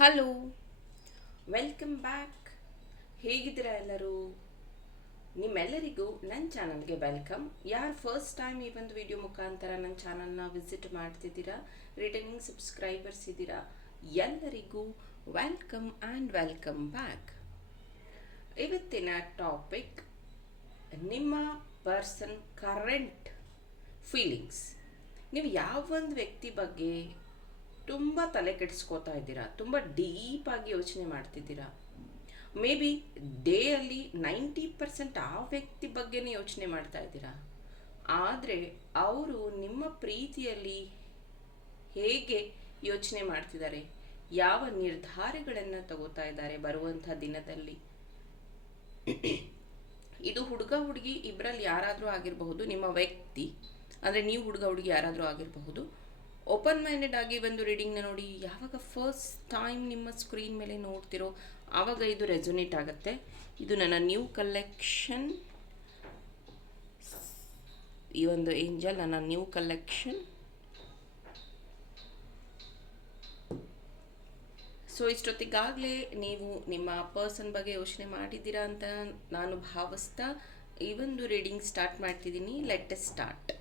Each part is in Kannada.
Hello, welcome back. ಹೇಗಿದ್ದೀರಾ ಎಲ್ಲರೂ? ನಿಮ್ಮೆಲ್ಲರಿಗೂ ನನ್ನ ಚಾನಲ್ಗೆ ವೆಲ್ಕಮ್. ಯಾರು ಫಸ್ಟ್ ಟೈಮ್ ಈ ಒಂದು ವಿಡಿಯೋ ಮುಖಾಂತರ ನನ್ನ ಚಾನಲ್ನ ವಿಸಿಟ್ ಮಾಡ್ತಿದ್ದೀರಾ, ರಿಟರ್ನಿಂಗ್ ಸಬ್ಸ್ಕ್ರೈಬರ್ಸ್ ಇದ್ದೀರಾ, ಎಲ್ಲರಿಗೂ ವೆಲ್ಕಮ್ ಆ್ಯಂಡ್ ವೆಲ್ಕಮ್ ಬ್ಯಾಕ್. ಇವತ್ತಿನ ಟಾಪಿಕ್ ನಿಮ್ಮ ಪರ್ಸನ್ ಕರೆಂಟ್ ಫೀಲಿಂಗ್ಸ್. ನೀವು ಯಾವ ಒಂದು ವ್ಯಕ್ತಿ ಬಗ್ಗೆ ತುಂಬ ತಲೆ ಕೆಡಿಸ್ಕೋತಾ ಇದ್ದೀರಾ, ತುಂಬ ಡೀಪಾಗಿ ಯೋಚನೆ ಮಾಡ್ತಿದ್ದೀರಾ. ಮೇ ಬಿ ಡೇಯಲ್ಲಿ 90% ಆ ವ್ಯಕ್ತಿ ಬಗ್ಗೆನೇ ಯೋಚನೆ ಮಾಡ್ತಾ ಇದ್ದೀರಾ. ಆದರೆ ಅವರು ನಿಮ್ಮ ಪ್ರೀತಿಯಲ್ಲಿ ಹೇಗೆ ಯೋಚನೆ ಮಾಡ್ತಿದ್ದಾರೆ, ಯಾವ ನಿರ್ಧಾರಗಳನ್ನು ತಗೋತಾ ಇದ್ದಾರೆ ಬರುವಂಥ ದಿನದಲ್ಲಿ. ಇದು ಹುಡುಗ ಹುಡುಗಿ ಇಬ್ಬರಲ್ಲಿ ಯಾರಾದರೂ ಆಗಿರಬಹುದು, ನಿಮ್ಮ ವ್ಯಕ್ತಿ ಅಂದರೆ ನೀವು ಹುಡುಗ ಹುಡುಗಿ ಯಾರಾದರೂ ಆಗಿರಬಹುದು. ಓಪನ್ ಮೈಂಡೆಡ್ ಆಗಿ ಒಂದು ರೀಡಿಂಗ್ನ ನೋಡಿ. ಯಾವಾಗ ಫಸ್ಟ್ ಟೈಮ್ ನಿಮ್ಮ ಸ್ಕ್ರೀನ್ ಮೇಲೆ ನೋಡ್ತಿರೋ ಆವಾಗ ಇದು ರೆಸೊನೇಟ್ ಆಗುತ್ತೆ. ಇದು ನನ್ನ ನ್ಯೂ ಕಲೆಕ್ಷನ್. ಈ ಒಂದು ಏಂಜಲ್ ನನ್ನ ನ್ಯೂ ಕಲೆಕ್ಷನ್. ಸೊ ಇಷ್ಟೊತ್ತಿಗಾಗಲೇ ನೀವು ನಿಮ್ಮ ಪರ್ಸನ್ ಬಗ್ಗೆ ಯೋಚನೆ ಮಾಡಿದ್ದೀರಾ ಅಂತ ನಾನು ಭಾವಿಸ್ತಾ ಈ ಒಂದು ರೀಡಿಂಗ್ ಸ್ಟಾರ್ಟ್ ಮಾಡ್ತಿದ್ದೀನಿ. Let us start.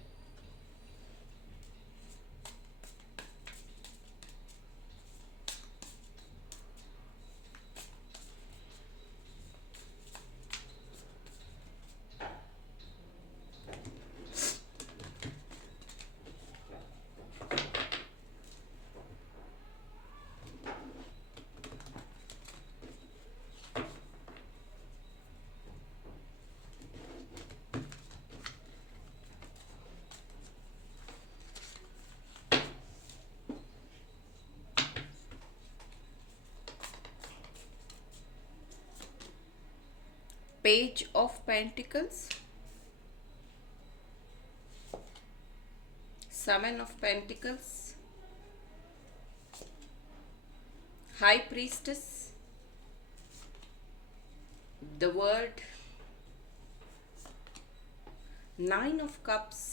Page of Pentacles, Seven of Pentacles, High Priestess, the World, Nine of Cups,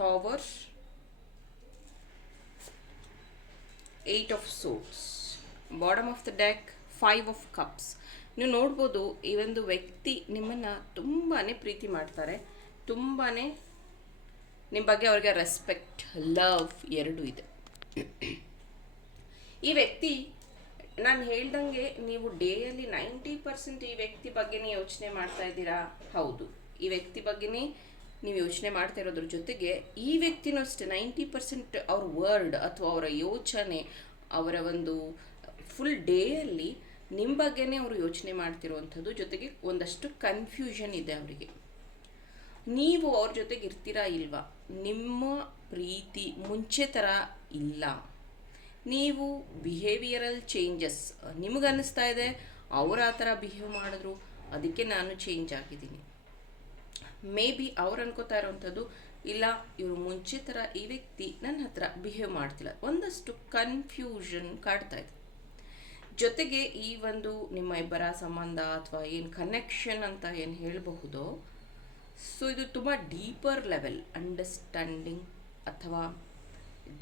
Tower, Eight of Swords, bottom of the deck, Five of Cups. ನೀವು ನೋಡ್ಬೋದು, ಈ ಒಂದು ವ್ಯಕ್ತಿ ನಿಮ್ಮನ್ನು ತುಂಬಾ ಪ್ರೀತಿ ಮಾಡ್ತಾರೆ, ತುಂಬಾ ನಿಮ್ಮ ಬಗ್ಗೆ ಅವ್ರಿಗೆ ರೆಸ್ಪೆಕ್ಟ್, ಲವ್ ಎರಡೂ ಇದೆ. ಈ ವ್ಯಕ್ತಿ ನಾನು ಹೇಳ್ದಂಗೆ ನೀವು ಡೇಯಲ್ಲಿ 90% ಈ ವ್ಯಕ್ತಿ ಬಗ್ಗೆನೇ ಯೋಚನೆ ಮಾಡ್ತಾ ಇದ್ದೀರಾ. ಹೌದು, ಈ ವ್ಯಕ್ತಿ ಬಗ್ಗೆನೇ ನೀವು ಯೋಚನೆ ಮಾಡ್ತಾ ಇರೋದ್ರ ಜೊತೆಗೆ ಈ ವ್ಯಕ್ತಿನೂ ಅಷ್ಟೇ 90% ಅವ್ರ ವರ್ಡ್ ಅಥವಾ ಅವರ ಯೋಚನೆ, ಅವರ ಒಂದು ಫುಲ್ ಡೇಯಲ್ಲಿ ನಿಮ್ಮ ಬಗ್ಗೆನೇ ಅವರು ಯೋಚನೆ ಮಾಡ್ತಿರೋವಂಥದ್ದು. ಜೊತೆಗೆ ಒಂದಷ್ಟು ಕನ್ಫ್ಯೂಷನ್ ಇದೆ ಅವರಿಗೆ. ನೀವು ಅವ್ರ ಜೊತೆಗೆ ಇರ್ತೀರಾ ಇಲ್ವಾ, ನಿಮ್ಮ ಪ್ರೀತಿ ಮುಂಚೆ ಥರ ಇಲ್ಲ. ನೀವು ಬಿಹೇವಿಯರಲ್ ಚೇಂಜಸ್ ನಿಮಗನ್ನಿಸ್ತಾ ಇದೆ, ಅವ್ರು ಆ ಥರ ಬಿಹೇವ್ ಮಾಡಿದ್ರು, ಅದಕ್ಕೆ ನಾನು ಚೇಂಜ್ ಆಗಿದ್ದೀನಿ. ಮೇ ಬಿ ಅವ್ರು ಅನ್ಕೋತಾ ಇರೋವಂಥದ್ದು, ಇಲ್ಲ ಇವರು ಮುಂಚೆ ಥರ ಈ ವ್ಯಕ್ತಿ ನನ್ನ ಹತ್ರ ಬಿಹೇವ್ ಮಾಡ್ತಿಲ್ಲ. ಒಂದಷ್ಟು ಕನ್ಫ್ಯೂಷನ್ ಕಾಡ್ತಾ ಇದೆ. ಜೊತೆಗೆ ಈ ಒಂದು ನಿಮ್ಮ ಇಬ್ಬರ ಸಂಬಂಧ ಅಥವಾ ಏನು ಕನೆಕ್ಷನ್ ಅಂತ ಏನು ಹೇಳಬಹುದೋ, ಸೊ ಇದು ತುಂಬ ಡೀಪರ್ ಲೆವೆಲ್ ಅಂಡರ್ಸ್ಟ್ಯಾಂಡಿಂಗ್ ಅಥವಾ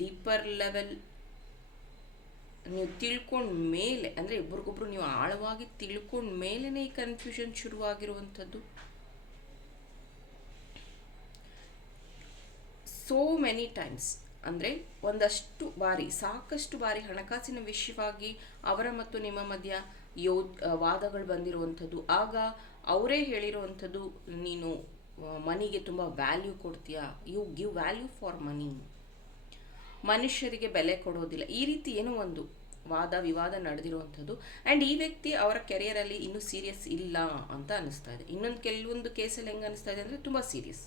ಡೀಪರ್ ಲೆವೆಲ್ ನೀವು ತಿಳ್ಕೊಂಡ ಮೇಲೆ, ಅಂದರೆ ಇಬ್ಬರಿಗೊಬ್ರು ನೀವು ಆಳವಾಗಿ ತಿಳ್ಕೊಂಡ ಮೇಲೇ ಈ ಕನ್ಫ್ಯೂಷನ್ ಶುರುವಾಗಿರುವಂಥದ್ದು. ಸೋ ಮೆನಿ ಟೈಮ್ಸ್ ಅಂದರೆ ಒಂದಷ್ಟು ಬಾರಿ, ಸಾಕಷ್ಟು ಬಾರಿ ಹಣಕಾಸಿನ ವಿಷಯವಾಗಿ ಅವರ ಮತ್ತು ನಿಮ್ಮ ಮಧ್ಯ ವಾದಗಳು ಬಂದಿರುವಂಥದ್ದು. ಆಗ ಅವರೇ ಹೇಳಿರುವಂಥದ್ದು, ನೀನು ಮನಿಗೆ ತುಂಬ ವ್ಯಾಲ್ಯೂ ಕೊಡ್ತೀಯಾ, you give value for money, ಮನುಷ್ಯರಿಗೆ ಬೆಲೆ ಕೊಡೋದಿಲ್ಲ, ಈ ರೀತಿ ಏನೋ ಒಂದು ವಾದ ವಿವಾದ ನಡೆದಿರುವಂಥದ್ದು. ಆ್ಯಂಡ್ ಈ ವ್ಯಕ್ತಿ ಅವರ ಕೆರಿಯರಲ್ಲಿ ಇನ್ನೂ ಸೀರಿಯಸ್ ಇಲ್ಲ ಅಂತ ಅನ್ನಿಸ್ತಾ ಇದೆ. ಕೆಲವೊಂದು ಕೇಸಲ್ಲಿ ಹೆಂಗೆ ಅನ್ನಿಸ್ತಾ ಇದೆ ಅಂದರೆ ತುಂಬ ಸೀರಿಯಸ್.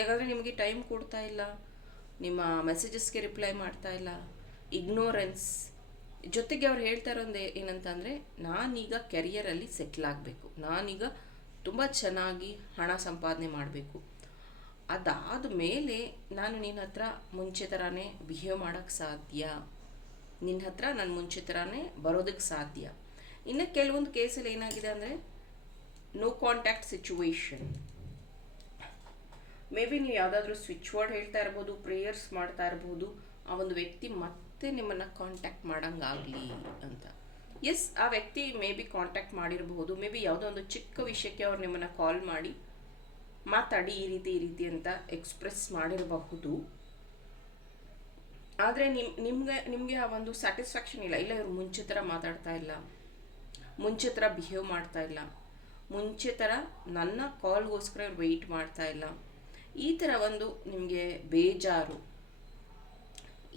ಯಾಕಂದರೆ ನಿಮಗೆ ಟೈಮ್ ಕೊಡ್ತಾ ಇಲ್ಲ, ನಿಮ್ಮ ಮೆಸೇಜಸ್ಗೆ ರಿಪ್ಲೈ ಮಾಡ್ತಾ ಇಲ್ಲ, ಇಗ್ನೋರೆನ್ಸ್. ಜೊತೆಗೆ ಅವ್ರು ಹೇಳ್ತಾ ಇರೋದು ಏನಂತಂದರೆ, ನಾನೀಗ ಕೆರಿಯರಲ್ಲಿ ಸೆಟ್ಲ್ ಆಗಬೇಕು, ನಾನೀಗ ತುಂಬ ಚೆನ್ನಾಗಿ ಹಣ ಸಂಪಾದನೆ ಮಾಡಬೇಕು, ಅದಾದ ಮೇಲೆ ನಾನು ನಿನ್ನ ಹತ್ರ ಮುಂಚೆ ಥರನೇ ಬಿಹೇವ್ ಮಾಡೋಕ್ಕೆ ಸಾಧ್ಯ, ನಿನ್ನ ಹತ್ರ ನಾನು ಮುಂಚೆ ಥರನೇ ಬರೋದಕ್ಕೆ ಸಾಧ್ಯ. ಇನ್ನು ಕೆಲವೊಂದು ಕೇಸಲ್ಲಿ ಏನಾಗಿದೆ ಅಂದರೆ no contact situation. Maybe ನೀವು ಯಾವುದಾದ್ರೂ ಸ್ವಿಚ್ ವರ್ಡ್ ಹೇಳ್ತಾ ಇರ್ಬೋದು, ಪ್ರೇಯರ್ಸ್ ಮಾಡ್ತಾ ಇರ್ಬೋದು, ಆ ಒಂದು ವ್ಯಕ್ತಿ ಮತ್ತೆ ಮತ್ತೆ ನಿಮ್ಮನ್ನು ಕಾಂಟ್ಯಾಕ್ಟ್ ಮಾಡೋಂಗಾಗಲಿ ಅಂತ. ಎಸ್, ಆ ವ್ಯಕ್ತಿ ಮೇ ಬಿ ಕಾಂಟ್ಯಾಕ್ಟ್ ಮಾಡಿರಬಹುದು, ಮೇ ಬಿ ಯಾವುದೋ ಒಂದು ಚಿಕ್ಕ ವಿಷಯಕ್ಕೆ ಅವ್ರು ನಿಮ್ಮನ್ನು ಕಾಲ್ ಮಾಡಿ ಮಾತಾಡಿ ಈ ರೀತಿ ಅಂತ ಎಕ್ಸ್ಪ್ರೆಸ್ ಮಾಡಿರಬಹುದು. ಆದರೆ ನಿಮಗೆ ಆ ಒಂದು ಸ್ಯಾಟಿಸ್ಫ್ಯಾಕ್ಷನ್ ಇಲ್ಲ ಇವರು ಮುಂಚೆ ಥರ ಮಾತಾಡ್ತಾ ಇಲ್ಲ, ಮುಂಚೆ ಥರ ಬಿಹೇವ್ ಮಾಡ್ತಾ ಇಲ್ಲ, ಮುಂಚೆ ಥರ ನನ್ನ ಕಾಲ್ಗೋಸ್ಕರ ಇವ್ರು ವೆಯ್ಟ್ ಮಾಡ್ತಾ ಇಲ್ಲ, ಈ ಥರ ಒಂದು ನಿಮಗೆ ಬೇಜಾರು.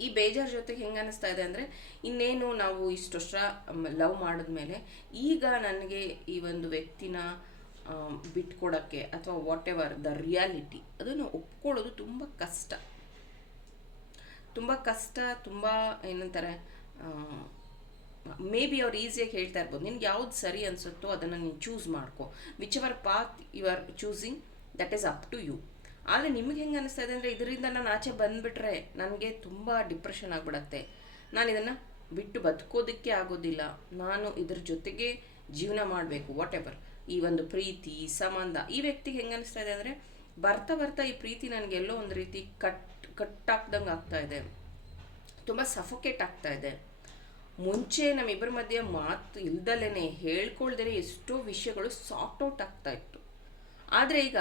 ಈ ಬೇಜಾರು ಜೊತೆಗೆ ಹೆಂಗೆ ಅನ್ನಿಸ್ತಾ ಇದೆ ಅಂದರೆ, ಇನ್ನೇನು ನಾವು ಇಷ್ಟು ವರ್ಷ ಲವ್ ಮಾಡಿದ್ಮೇಲೆ ಈಗ ನನಗೆ ಈ ಒಂದು ವ್ಯಕ್ತಿನ ಬಿಟ್ಕೊಡೋಕ್ಕೆ ಅಥವಾ ವಾಟ್ ಎವರ್ ದ ರಿಯಾಲಿಟಿ ಅದನ್ನು ಒಪ್ಕೊಳ್ಳೋದು ತುಂಬ ಕಷ್ಟ, ತುಂಬ ಏನಂತಾರೆ, ಮೇ ಬಿ ಅವ್ರು ಈಸಿಯಾಗಿ ಹೇಳ್ತಾ ಇರ್ಬೋದು, ನಿನ್ಗೆ ಯಾವ್ದು ಸರಿ ಅನಿಸುತ್ತೋ ಅದನ್ನು ನೀನು ಚೂಸ್ ಮಾಡ್ಕೊ, whichever path you are choosing that is up to you. ಆದರೆ ನಿಮಗೆ ಹೆಂಗೆ ಅನಿಸ್ತಾ ಇದೆ ಅಂದರೆ, ಇದರಿಂದ ನಾನು ಆಚೆ ಬಂದುಬಿಟ್ರೆ ನನಗೆ ತುಂಬ ಡಿಪ್ರೆಷನ್ ಆಗಿಬಿಡತ್ತೆ, ನಾನು ಇದನ್ನು ಬಿಟ್ಟು ಬದುಕೋದಕ್ಕೆ ಆಗೋದಿಲ್ಲ, ನಾನು ಇದ್ರ ಜೊತೆಗೆ ಜೀವನ ಮಾಡಬೇಕು, ವಾಟ್ ಎವರ್ ಈ ಒಂದು ಪ್ರೀತಿ ಸಂಬಂಧ. ಈ ವ್ಯಕ್ತಿಗೆ ಹೆಂಗೆ ಅನಿಸ್ತಾ ಇದೆ ಅಂದರೆ, ಬರ್ತಾ ಈ ಪ್ರೀತಿ ನನಗೆಲ್ಲೋ ಒಂದು ರೀತಿ ಕಟ್ಟಾಕ್ದಂಗೆ ಆಗ್ತಾ ಇದೆ, ತುಂಬ ಸಫೋಕೇಟ್ ಆಗ್ತಾ ಇದೆ. ಮುಂಚೆ ನಮ್ಮಿಬ್ಬರ ಮಧ್ಯೆ ಮಾತು ಇಲ್ದಲೇ ಹೇಳ್ಕೊಳ್ದೇ ಎಷ್ಟೋ ವಿಷಯಗಳು ಸಾರ್ಟ್ ಔಟ್ ಆಗ್ತಾ ಇತ್ತು. ಆದರೆ ಈಗ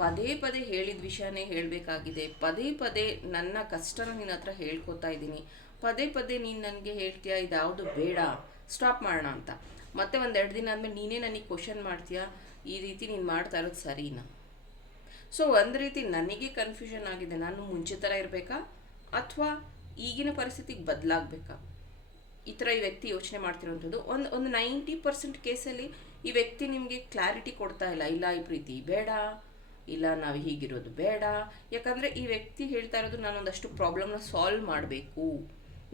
ಪದೇ ಹೇಳಿದ ವಿಷಯನೇ ಹೇಳಬೇಕಾಗಿದೆ, ಪದೇ ನನ್ನ ಕಷ್ಟನ ನಿನ್ನ ಹತ್ರ ಹೇಳ್ಕೊತಾ ಇದ್ದೀನಿ, ಪದೇ ನೀನು ನನಗೆ ಹೇಳ್ತೀಯಾ ಇದ್ಯಾವುದು ಬೇಡ, ಸ್ಟಾಪ್ ಮಾಡೋಣ ಅಂತ. ಮತ್ತೆ 1-2 ದಿನ ಆದಮೇಲೆ ನೀನೇ ನನಗೆ ಕ್ವಶನ್ ಮಾಡ್ತೀಯಾ, ಈ ರೀತಿ ನೀನು ಮಾಡ್ತಾ ಇರೋದು ಸರಿನಾ? ಸೊ ಒಂದು ರೀತಿ ನನಗೆ ಕನ್ಫ್ಯೂಷನ್ ಆಗಿದೆ, ನಾನು ಮುಂಚೆ ಥರ ಇರಬೇಕಾ ಅಥವಾ ಈಗಿನ ಪರಿಸ್ಥಿತಿಗೆ ಬದಲಾಗಬೇಕಾ, ಈ ಥರ ಈ ವ್ಯಕ್ತಿ ಯೋಚನೆ ಮಾಡ್ತಿರೋವಂಥದ್ದು. ಒಂದು 90% ಕೇಸಲ್ಲಿ ಈ ವ್ಯಕ್ತಿ ನಿಮಗೆ ಕ್ಲಾರಿಟಿ ಕೊಡ್ತಾ ಇಲ್ಲ ಈ ಪ್ರೀತಿ ಬೇಡ, ಇಲ್ಲ ನಾವು ಹೀಗಿರೋದು ಬೇಡ. ಯಾಕಂದರೆ ಈ ವ್ಯಕ್ತಿ ಹೇಳ್ತಾ ಇರೋದು, ನಾನೊಂದಷ್ಟು ಪ್ರಾಬ್ಲಮ್ನ ಸಾಲ್ವ್ ಮಾಡಬೇಕು,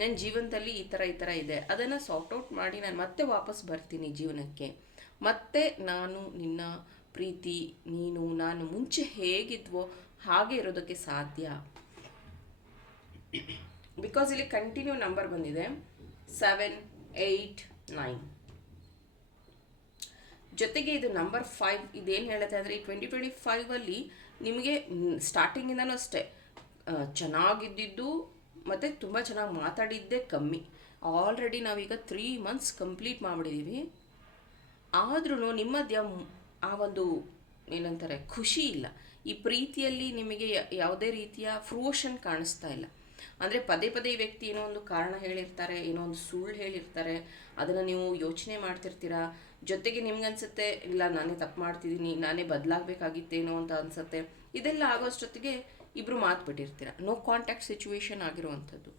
ನನ್ನ ಜೀವನದಲ್ಲಿ ಈ ಥರ ಇದೆ, ಅದನ್ನು ಸಾರ್ಟ್ ಔಟ್ ಮಾಡಿ ನಾನು ಮತ್ತೆ ವಾಪಸ್ ಬರ್ತೀನಿ ಜೀವನಕ್ಕೆ, ಮತ್ತೆ ನಾನು ನಿನ್ನ ಪ್ರೀತಿ ನಾನು ಮುಂಚೆ ಹೇಗಿದ್ವೋ ಹಾಗೆ ಇರೋದಕ್ಕೆ ಸಾಧ್ಯ. ಬಿಕಾಸ್ ಇಲ್ಲಿ ಕಂಟಿನ್ಯೂ ನಂಬರ್ ಬಂದಿದೆ 7, 8, 9. ಜೊತೆಗೆ ಇದು ನಂಬರ್ 5. ಇದೇನು ಹೇಳುತ್ತೆ ಅಂದರೆ, ಈ 2025 ನಿಮಗೆ ಸ್ಟಾರ್ಟಿಂಗಿಂದನೂ ಅಷ್ಟೇ ಚೆನ್ನಾಗಿದ್ದಿದ್ದು ಮತ್ತು ತುಂಬ ಚೆನ್ನಾಗಿ ಮಾತಾಡಿದ್ದೇ ಕಮ್ಮಿ. ಆಲ್ರೆಡಿ ನಾವೀಗ 3 months ಕಂಪ್ಲೀಟ್ ಮಾಡಿಬಿಟ್ಟಿದ್ದೀವಿ. ಆದ್ರೂ ನಿಮ್ಮ ಮಧ್ಯ ಆ ಒಂದು ಏನಂತಾರೆ ಖುಷಿ ಇಲ್ಲ, ಈ ಪ್ರೀತಿಯಲ್ಲಿ ನಿಮಗೆ ಯಾವುದೇ ರೀತಿಯ ಫ್ರೂಷನ್ ಕಾಣಿಸ್ತಾ ಇಲ್ಲ. ಅಂದರೆ ಪದೇ ಈ ವ್ಯಕ್ತಿ ಏನೋ ಒಂದು ಕಾರಣ ಹೇಳಿರ್ತಾರೆ, ಏನೋ ಒಂದು ಸುಳ್ಳು ಹೇಳಿರ್ತಾರೆ, ಅದನ್ನು ನೀವು ಯೋಚನೆ ಮಾಡ್ತಿರ್ತೀರಾ. ಜೊತೆಗೆ ನಿಮ್ಗನ್ಸುತ್ತೆ, ಇಲ್ಲ ನಾನೇ ತಪ್ಪು ಮಾಡ್ತಿದ್ದೀನಿ, ನಾನೇ ಬದಲಾಗಬೇಕಾಗಿತ್ತೇನೋ ಅಂತ ಅನಿಸುತ್ತೆ. ಇದೆಲ್ಲ ಆಗೋಷ್ಟೊತ್ತಿಗೆ ಇಬ್ಬರು ಮಾತು ಬಿಟ್ಟಿರ್ತೀರ, ನೋ ಕಾಂಟ್ಯಾಕ್ಟ್ ಸಿಚುವೇಶನ್ ಆಗಿರುವಂಥದ್ದು.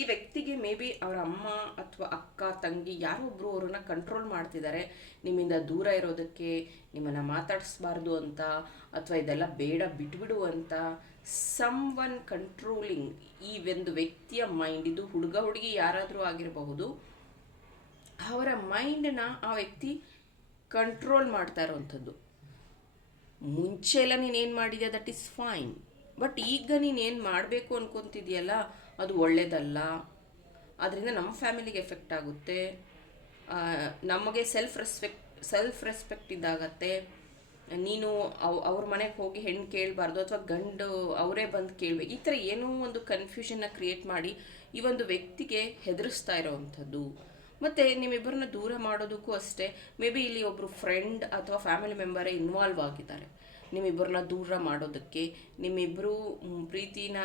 ಈ ವ್ಯಕ್ತಿಗೆ ಮೇ ಬಿ ಅವರ ಅಮ್ಮ ಅಥವಾ ಅಕ್ಕ ತಂಗಿ ಯಾರೋ ಒಬ್ಬರು ಅವ್ರನ್ನ ಕಂಟ್ರೋಲ್ ಮಾಡ್ತಿದ್ದಾರೆ, ನಿಮ್ಮಿಂದ ದೂರ ಇರೋದಕ್ಕೆ, ನಿಮ್ಮನ್ನು ಮಾತಾಡಿಸ್ಬಾರ್ದು ಅಂತ, ಅಥವಾ ಇದೆಲ್ಲ ಬೇಡ ಬಿಟ್ಬಿಡು ಅಂತ. ಸಮ್ ಒನ್ ಕಂಟ್ರೋಲಿಂಗ್ ಈ ಒಂದು ವ್ಯಕ್ತಿಯ ಮೈಂಡ್, ಇದು ಹುಡುಗಿ ಯಾರಾದರೂ ಆಗಿರಬಹುದು, ಅವರ ಮೈಂಡನ್ನ ಆ ವ್ಯಕ್ತಿ ಕಂಟ್ರೋಲ್ ಮಾಡ್ತಾ ಇರೋವಂಥದ್ದು. ಮುಂಚೆ ಎಲ್ಲ ನೀನೇನು ಮಾಡಿದ್ಯಾ ದಟ್ ಈಸ್ ಫೈನ್, ಬಟ್ ಈಗ ನೀನೇನು ಮಾಡಬೇಕು ಅನ್ಕೊತಿದ್ಯಲ್ಲ ಅದು ಒಳ್ಳೆಯದಲ್ಲ, ಅದರಿಂದ ನಮ್ಮ ಫ್ಯಾಮಿಲಿಗೆ ಎಫೆಕ್ಟ್ ಆಗುತ್ತೆ, ನಮಗೆ ಸೆಲ್ಫ್ ರೆಸ್ಪೆಕ್ಟ್ ಇದಾಗತ್ತೆ. ನೀನು ಅವ್ರ ಮನೆಗೆ ಹೋಗಿ ಹೆಣ್ಣು ಕೇಳಬಾರ್ದು, ಅಥವಾ ಗಂಡು ಅವರೇ ಬಂದು ಕೇಳಬೇಕು, ಈ ಥರ ಏನೋ ಒಂದು ಕನ್ಫ್ಯೂಷನ್ನ ಕ್ರಿಯೇಟ್ ಮಾಡಿ ಈ ಒಂದು ವ್ಯಕ್ತಿಗೆ ಹೆದರಿಸ್ತಾ ಇರೋವಂಥದ್ದು. ಮತ್ತು ನಿಮ್ಮಿಬ್ಬರನ್ನ ದೂರ ಮಾಡೋದಕ್ಕೂ ಅಷ್ಟೇ, ಮೇ ಬಿ ಇಲ್ಲಿ ಒಬ್ಬರು ಫ್ರೆಂಡ್ ಅಥವಾ ಫ್ಯಾಮಿಲಿ ಮೆಂಬರೇ ಇನ್ವಾಲ್ವ್ ಆಗಿದ್ದಾರೆ ನಿಮ್ಮಿಬ್ಬರನ್ನ ದೂರ ಮಾಡೋದಕ್ಕೆ, ನಿಮ್ಮಿಬ್ಬರು ಪ್ರೀತಿನ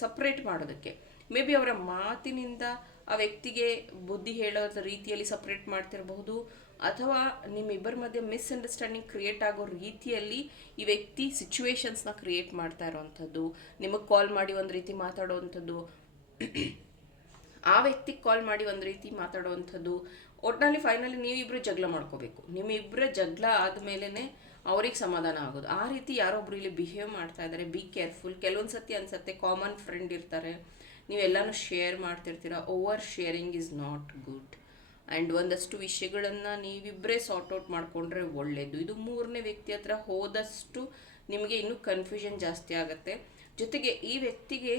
ಸಪ್ರೇಟ್ ಮಾಡೋದಕ್ಕೆ. ಮೇ ಬಿ ಅವರ ಮಾತಿನಿಂದ ಆ ವ್ಯಕ್ತಿಗೆ ಬುದ್ಧಿ ಹೇಳೋ ರೀತಿಯಲ್ಲಿ ಸಪ್ರೇಟ್ ಮಾಡ್ತಿರಬಹುದು, ಅಥವಾ ನಿಮ್ಮಿಬ್ಬರ ಮಧ್ಯೆ ಮಿಸ್ಅಂಡರ್ಸ್ಟ್ಯಾಂಡಿಂಗ್ ಕ್ರಿಯೇಟ್ ಆಗೋ ರೀತಿಯಲ್ಲಿ ಈ ವ್ಯಕ್ತಿ ಸಿಚುವೇಶನ್ಸ್ನ ಕ್ರಿಯೇಟ್ ಮಾಡ್ತಾ ಇರೋವಂಥದ್ದು. ನಿಮಗೆ ಕಾಲ್ ಮಾಡಿ ಒಂದು ರೀತಿ ಮಾತಾಡೋವಂಥದ್ದು, ಆ ವ್ಯಕ್ತಿಗೆ ಕಾಲ್ ಮಾಡಿ ಒಂದು ರೀತಿ ಮಾತಾಡೋವಂಥದ್ದು. ಒಟ್ಟಿನಲ್ಲಿ ಫೈನಲಿ ನೀವಿಬ್ಬರು ಜಗಳ ಮಾಡ್ಕೋಬೇಕು, ನಿಮ್ಮಿಬ್ಬರ ಜಗಳ ಆದಮೇಲೆ ಅವ್ರಿಗೆ ಸಮಾಧಾನ ಆಗೋದು. ಆ ರೀತಿ ಯಾರೊಬ್ರು ಇಲ್ಲಿ ಬಿಹೇವ್ ಮಾಡ್ತಾ ಇದ್ದಾರೆ, ಬಿ ಕೇರ್ಫುಲ್. ಕೆಲವೊಂದು ಸತಿ ಅನ್ಸುತ್ತೆ ಕಾಮನ್ ಫ್ರೆಂಡ್ ಇರ್ತಾರೆ, ನೀವೆಲ್ಲನೂ ಶೇರ್ ಮಾಡ್ತಿರ್ತೀರ, over sharing is not good. And ಒಂದಷ್ಟು ವಿಷಯಗಳನ್ನು ನೀವಿಬ್ಬರೇ ಸಾರ್ಟ್ ಔಟ್ ಮಾಡಿಕೊಂಡ್ರೆ ಒಳ್ಳೆಯದು. ಇದು ಮೂರನೇ ವ್ಯಕ್ತಿ ಹತ್ರ ಹೋದಷ್ಟು ನಿಮಗೆ ಇನ್ನೂ ಕನ್ಫ್ಯೂಷನ್ ಜಾಸ್ತಿ ಆಗುತ್ತೆ. ಜೊತೆಗೆ ಈ ವ್ಯಕ್ತಿಗೆ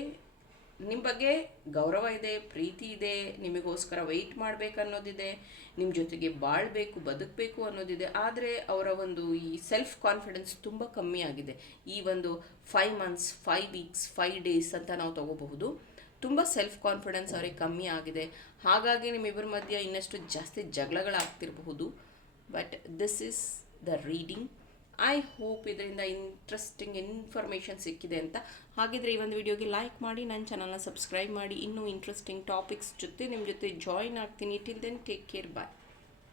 ನಿಮ್ಮ ಬಗ್ಗೆ ಗೌರವ ಇದೆ, ಪ್ರೀತಿ ಇದೆ, ನಿಮಗೋಸ್ಕರ ವೆಯ್ಟ್ ಮಾಡಬೇಕನ್ನೋದಿದೆ, ನಿಮ್ಮ ಜೊತೆಗೆ ಬಾಳಬೇಕು, ಬದುಕಬೇಕು ಅನ್ನೋದಿದೆ. ಆದರೆ ಅವರ ಒಂದು ಈ ಸೆಲ್ಫ್ ಕಾನ್ಫಿಡೆನ್ಸ್ ತುಂಬ ಕಮ್ಮಿ ಆಗಿದೆ. ಈ ಒಂದು 5 ಮಂತ್ಸ್, 5 ವೀಕ್ಸ್, 5 ಡೇಸ್ ಅಂತ ನಾವು ತಗೋಬಹುದು. ತುಂಬ ಸೆಲ್ಫ್ ಕಾನ್ಫಿಡೆನ್ಸ್ ಅವರಿಗೆ ಕಮ್ಮಿ ಆಗಿದೆ. ಹಾಗಾಗಿ ನಿಮ್ಮಿಬ್ಬರ ಮಧ್ಯೆ ಇನ್ನಷ್ಟು ಜಾಸ್ತಿ ಜಗಳಗಳಾಗ್ತಿರಬಹುದು. But this is the reading. I hope ಇದರಿಂದ ಇಂಟ್ರೆಸ್ಟಿಂಗ್ ಇನ್ಫಾರ್ಮೇಷನ್ ಸಿಕ್ಕಿದೆ ಅಂತ. ಹಾಗಿದ್ರೆ ಈ ಒಂದು ವಿಡಿಯೋಗೆ ಲೈಕ್ ಮಾಡಿ, ನನ್ನ ಚಾನಲ್ನ ಸಬ್ಸ್ಕ್ರೈಬ್ ಮಾಡಿ. ಇನ್ನೂ ಇಂಟ್ರೆಸ್ಟಿಂಗ್ ಟಾಪಿಕ್ಸ್ ಜೊತೆ ನಿಮ್ಮ ಜೊತೆ ಜಾಯಿನ್ ಆಗ್ತೀನಿ. ಟಿಲ್ ದೆನ್ ಟೇಕ್ ಕೇರ್, ಬಾಯ್.